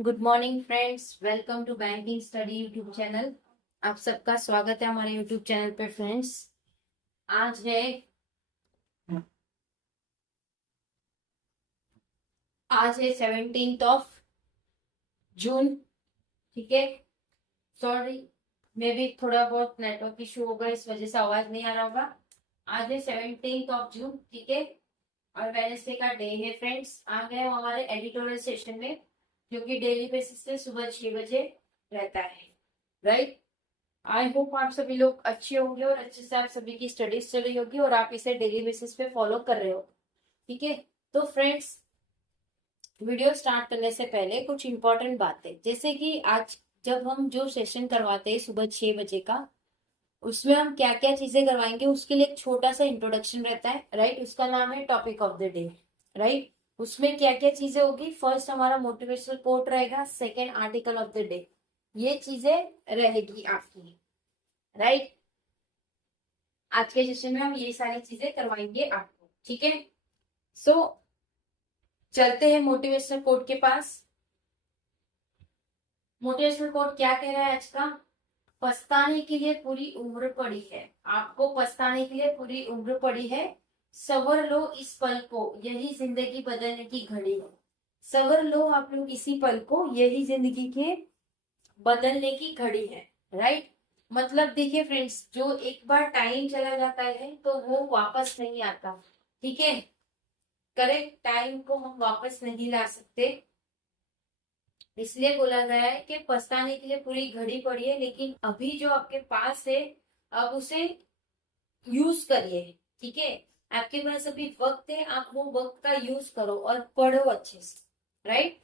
Good morning friends, welcome to banking study YouTube channel. आप सबका स्वागत है हमारे यूट्यूब चैनल पे फ्रेंड्स। आज है आज है 17 ऑफ जून। ठीक है। सॉरी, मे भी थोड़ा बहुत नेटवर्क इशू होगा, इस वजह से आवाज नहीं आ रहा होगा। आज है 17 ऑफ जून। ठीक है। और वेडनेसडे का डे है फ्रेंड्स। आ गए हम हमारे एडिटोरियल सेशन में, जो कि डेली बेसिस पे सुबह 6 बजे रहता है। राइट। आई होप आप सभी लोग अच्छे होंगे और अच्छे से आप सभी की स्टडीज चल रही होगी और आप इसे डेली बेसिस पे फॉलो कर रहे हो। ठीक है। तो फ्रेंड्स, वीडियो स्टार्ट करने से पहले कुछ इंपॉर्टेंट बातें, जैसे कि आज जब हम जो सेशन करवाते हैं सुबह 6 बजे का, उसमें हम क्या क्या चीजें करवाएंगे उसके लिए एक छोटा सा इंट्रोडक्शन रहता है। राइट। उसका नाम है topic of the day. Right. उसमें क्या क्या चीजें होगी, फर्स्ट हमारा मोटिवेशनल कोट रहेगा, second article of the day. ये चीजें रहेगी आपकी। राइट। आज के सेशन में हम ये सारी चीजें करवाएंगे आपको। ठीक है। सो चलते हैं मोटिवेशनल कोट के पास। मोटिवेशनल कोट क्या कह रहा है आज का? पछताने के लिए पूरी उम्र पड़ी है। आपको पछताने के लिए पूरी उम्र पड़ी है। सवर लो इस पल को, यही जिंदगी बदलने की घड़ी है। सवर लो आप लोग इसी पल को, यही जिंदगी के बदलने की घड़ी है। राइट। मतलब देखिए फ्रेंड्स, जो एक बार टाइम चला जाता है तो वो वापस नहीं आता। ठीक है। करेक्ट। टाइम को हम वापस नहीं ला सकते, इसलिए बोला गया है कि पछताने के लिए पूरी घड़ी पड़ी है, लेकिन अभी जो आपके पास है अब उसे यूज करिए। ठीक है। आपके पास अभी वक्त है, आप वो वक्त का यूज करो और पढ़ो अच्छे से। राइट।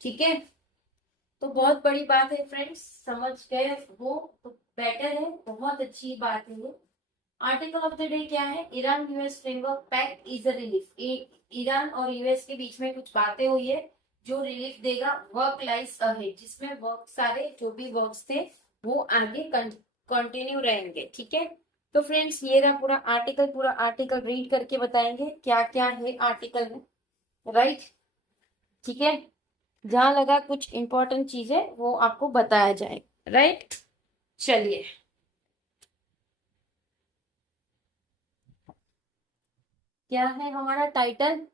ठीक है। तो बहुत बड़ी बात है फ्रेंड्स, समझ गए वो तो बेटर है, बहुत अच्छी बात है वो। आर्टिकल ऑफ द डे क्या है? Iran US framework pact is a relief. Iran और यूएस के बीच में कुछ बातें हुई है जो रिलीफ देगा। वर्क लाइस अहेड, जिसमें वर्क सारे जो भी वर्क्स थे वो आगे कंटिन्यू रहेंगे। ठीक है। तो फ्रेंड्स, ये रहा पूरा आर्टिकल रीड करके बताएंगे क्या क्या है आर्टिकल में। राइट। ठीक है। जहां लगा कुछ इंपॉर्टेंट चीजें वो आपको बताया जाए। राइट। चलिए। क्या है हमारा टाइटल?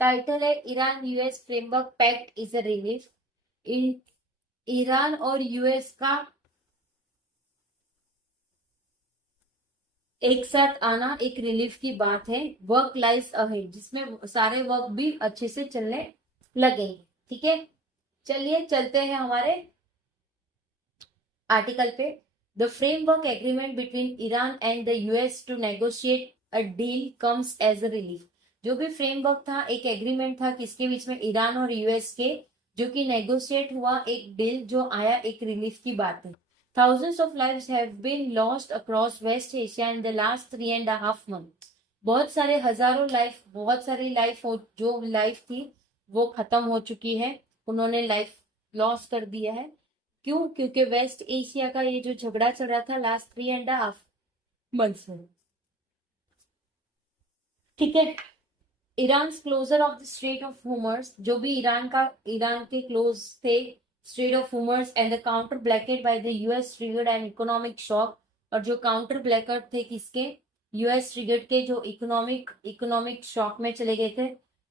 टाइटल है Iran US framework pact is a relief. Iran और यूएस का एक साथ आना एक रिलीफ की बात है। वर्क लाइफ अहेड, जिसमें सारे वर्क भी अच्छे से चलने लगेंगे। ठीक है। चलिए चलते हैं हमारे आर्टिकल पे। The framework agreement between Iran and the US to negotiate a deal comes as a relief. जो भी फ्रेमवर्क था, एक एग्रीमेंट था किसके बीच में? ईरान और यूएस के, जो कि नेगोशिएट हुआ, एक डील जो आया, एक रिलीफ की बात है। Thousands of lives have been lost across West Asia in the last 3.5 months. बहुत सारे हजारों लाइफ, बहुत सारी लाइफ हो, जो लाइफ थी वो खत्म हो चुकी है। उन्होंने लाइफ लॉस कर दिया है। क्यों? क्योंकि वेस्ट एशिया का ये जो झगड़ा चल रहा था लास्ट 3.5 मंथ्स में। ठीक है। Iran closure of the strait of हुमर्स, जो भी ईरान के क्लोज थे स्ट्रेट ऑफ हुमर्स, and the counter blockade by the US triggered and economic shock. और जो काउंटर ब्लैकेट थे किसके? यूएस ट्रिगर्ड के, जो इकोनॉमिक शॉक में चले गए थे।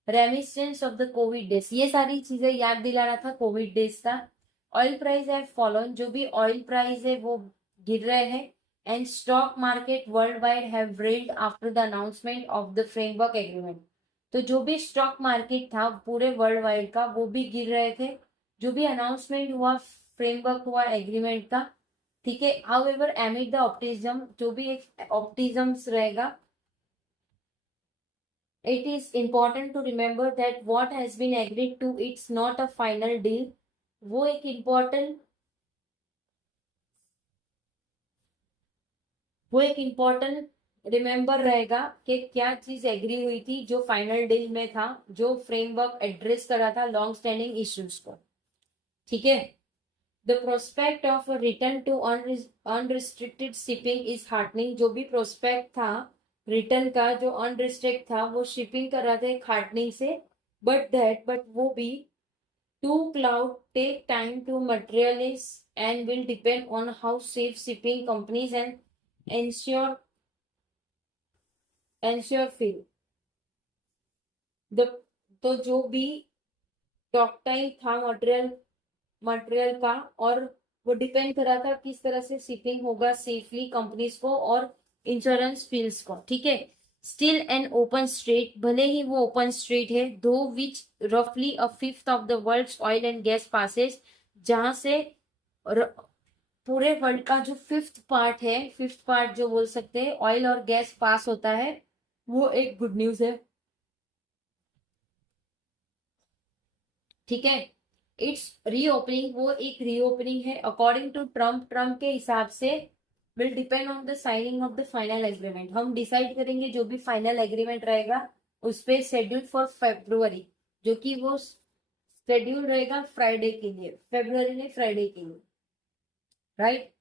Reminiscence of the COVID days, ये सारी चीजें याद दिला रहा था कोविड डेज का। ऑयल प्राइस है फॉलोन, जो भी ऑयल प्राइस है वो गिर रहे हैं। And stock market world wide have rallied after the announcement of the framework agreement. तो जो भी स्टॉक मार्केट था पूरे वर्ल्ड वाइड का, वो भी गिर रहे थे, जो भी अनाउंसमेंट हुआ, फ्रेमवर्क हुआ एग्रीमेंट का। ठीक है। हाउएवर एमिड द ऑप्टिज्म, जो भी एक ऑप्टिज्म्स रहेगा, it is important to remember that what has been agreed to it's not a final deal। वो एक इम्पोर्टेंट वो एक इम्पोर्टेंट रिमेम्बर रहेगा कि क्या चीज एग्री हुई थी, जो फाइनल डील में था, जो फ्रेमवर्क एड्रेस कर रहा था लॉन्ग स्टैंडिंग इश्यूज को। ठीक है। The prospect of return to unrestricted shipping is heartening, जो भी प्रोस्पेक्ट था रिटर्न का, जो अनरिस्ट्रिक्ट था, वो शिपिंग कर रहा था एक हार्टनिंग से। बट वो भी Two cloud take time to materialize and will depend on how safe shipping companies and ensure feel. The तो जो भी टॉक टाइम था मटेरियल का, और वो डिपेंड करा था किस तरह से शिपिंग होगा सेफली कंपनीज को और इंश्योरेंस फील्ड्स को, ठीक है। स्टिल एन ओपन स्ट्रेट, भले ही वो ओपन स्ट्रेट है, दो विच रफली a fifth of the world's oil and gas passes, जहां से पूरे वर्ल्ड का जो फिफ्थ पार्ट जो बोल सकते हैं ऑयल और गैस पास होता है, वो एक गुड न्यूज है, ठीक है। इट्स रीओपनिंग, वो एक रीओपनिंग है अकॉर्डिंग टू ट्रम्प के हिसाब से will depend on the signing off the final agreement. हम डिसाइड करेंगे जो भी फाइनल एग्रीमेंट रहेगा उस पर शेड्यूल फॉर फेब्रुवरी, जो कि वो शेड्यूल रहेगा फ्राइडे के लिए, फेब्रुवरी ने फ्राइडे के लिए, राइट,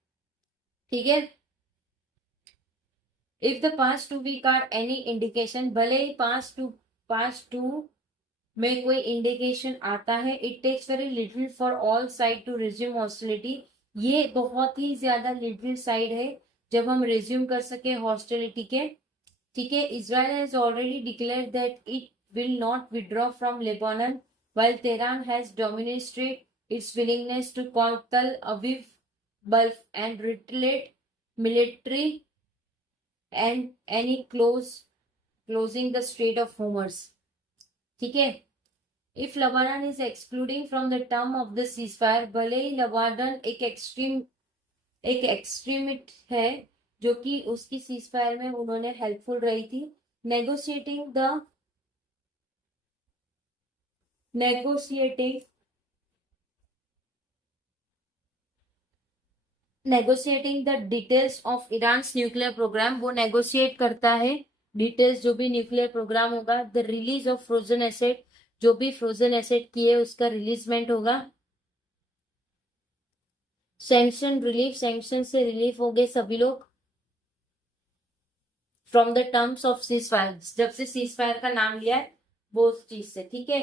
ठीक है। If the past two week are any indication, भले ही पास्ट टू में कोई इंडिकेशन आता है, it takes very little for all side to resume hostility, ये बहुत ही ज्यादा लिटिल साइड है जब हम रिज्यूम कर सके हॉस्टिलिटी के, ठीक है। Israel has already declare that it will not withdraw from Lebanon, while Tehran has demonstrated its willingness to call Tel Aviv Gulf and retaliate military and any closing the Strait of Hormuz, ठीक है। If Lebanon is excluding from the term of the ceasefire, भले ही Lebanon एक एक्सट्रीमिट है जो कि उसकी ceasefire में उन्होंने हेल्पफुल रही थी, negotiating the details of Iran nuclear programme, वो नेगोशिएट करता है डिटेल्स जो भी न्यूक्लियर प्रोग्राम होगा, the release of frozen asset, जो भी फ्रोजन एसेट किए उसका रिलीजमेंट होगा, सैंक्शन रिलीफ, सैंक्शन से रिलीफ हो गए सभी लोग from the terms of ceasefire, जब से सीजफायर का नाम लिया है वो उस चीज से, ठीक है।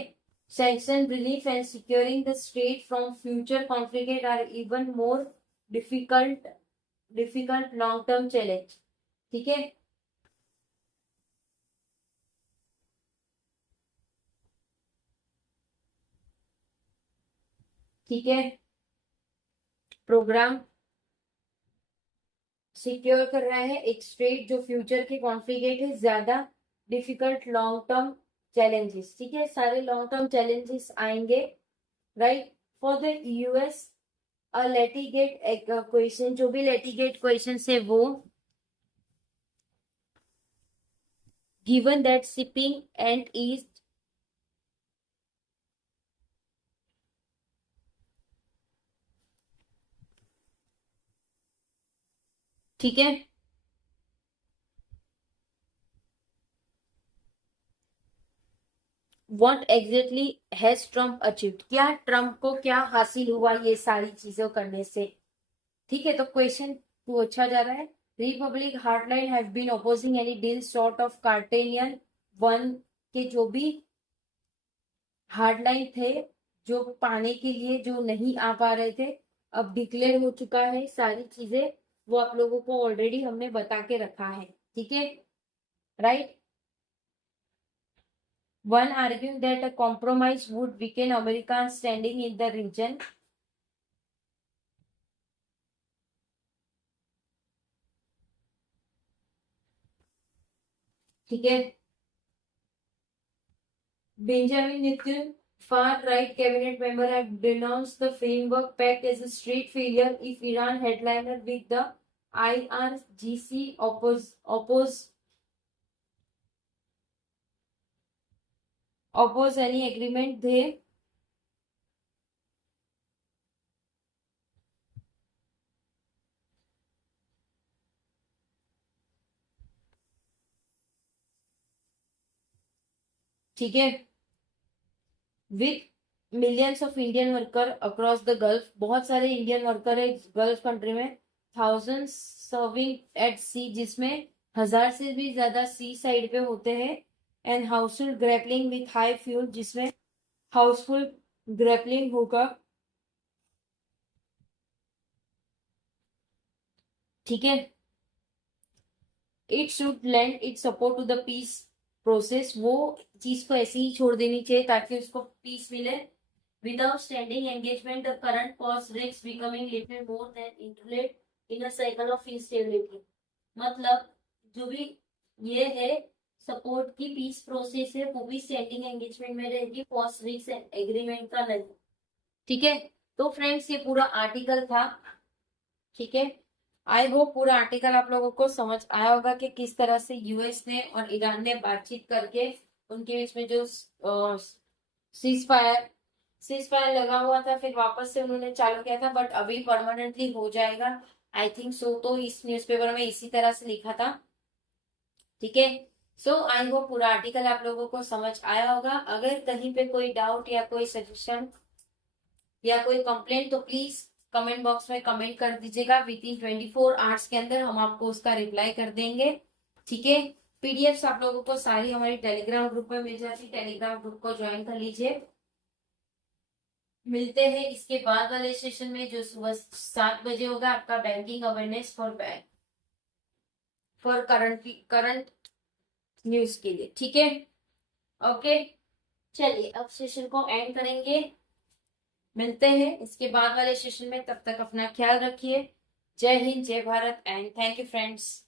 Sanction relief and securing the state from future conflict are even more difficult long term challenge, ठीक है। ठीक है, प्रोग्राम सिक्योर कर रहा है एक स्टेट जो फ्यूचर के कॉन्फ्लिक्ट है, ज्यादा डिफिकल्ट लॉन्ग टर्म चैलेंजेस, ठीक है, सारे लॉन्ग टर्म चैलेंजेस आएंगे, right. For the US litigate question, जो भी लिटिगेट क्वेश्चन है वो given that shipping and is, ठीक है। What exactly has Trump achieved, क्या ट्रम्प को क्या हासिल हुआ ये सारी चीजों करने से, ठीक है। तो क्वेश्चन पूछा जा रहा है, republic hardline have been opposing any deal short of Carthaginian one, के जो भी हार्डलाइन थे जो पाने के लिए जो नहीं आ पा रहे थे, अब डिक्लेयर हो चुका है सारी चीजें, वो आप लोगों को ऑलरेडी हमने बता के रखा है, ठीक है, right. One arguing that a compromise would weaken America's standing in the region. ठीक है, Benjamin Netanyahu, far-right cabinet member, have denounced the framework pact as a straight failure if Iran headliner with the IRGC oppose any agreement they ठीक है। With millions of Indian worker across the gulf, बहुत सारे Indian worker है gulf country में, thousand serving eight सी, जिसमें 1000 से भी ज्यादा सी साइड पे होते हैं, and household grappling with high fuel, जिसमें हाउसफुल ग्रेपलिंग होगा, ठीक है। It should lend it support to the peace process, वो चीज को ऐसे ही छोड़ देनी चाहिए ताकि उसको पीस मिले। Without standing engagement the current pause risk becoming little more than interlude in a cycle of instability. मतलब जो भी ये है सपोर्ट की पीस प्रोसेस है वो भी स्टैंडिंग एंगेजमेंट में रहेगी, पॉज रिस्क एग्रीमेंट का नहीं, ठीक है। तो फ्रेंड्स ये पूरा आर्टिकल था, ठीक है। आई होप पूरा आर्टिकल आप लोगों को समझ आया होगा कि किस तरह से यूएस ने और ईरान ने बातचीत करके उनके बीच में जो सीज फायर लगा हुआ था फिर वापस से उन्होंने चालू किया था, बट अभी परमानेंटली हो जाएगा, आई थिंक सो। तो इस न्यूज़पेपर में इसी तरह से लिखा था, ठीक है। सो आई होप पूरा आर्टिकल आप लोगों को समझ आया होगा। अगर कहीं पे कोई डाउट या कोई सजेशन या कोई कंप्लेंट तो प्लीज कमेंट बॉक्स में कमेंट कर दीजिएगा। विद इन 24 आवर्स के अंदर हम आपको उसका रिप्लाई कर देंगे, ठीक है। पीडीएफ आप लोगों को सारी हमारी टेलीग्राम ग्रुप में मिल जाती है, टेलीग्राम ग्रुप को ज्वाइन कर लीजिए। मिलते हैं इसके बाद वाले सेशन में जो सुबह 7 बजे होगा, आपका banking awareness for current news के लिए, ठीक है। ओके, चलिए अब सेशन को एंड करेंगे। मिलते हैं इसके बाद वाले सेशन में, तब तक अपना ख्याल रखिए। जय हिंद, जय Bharat and thank you friends.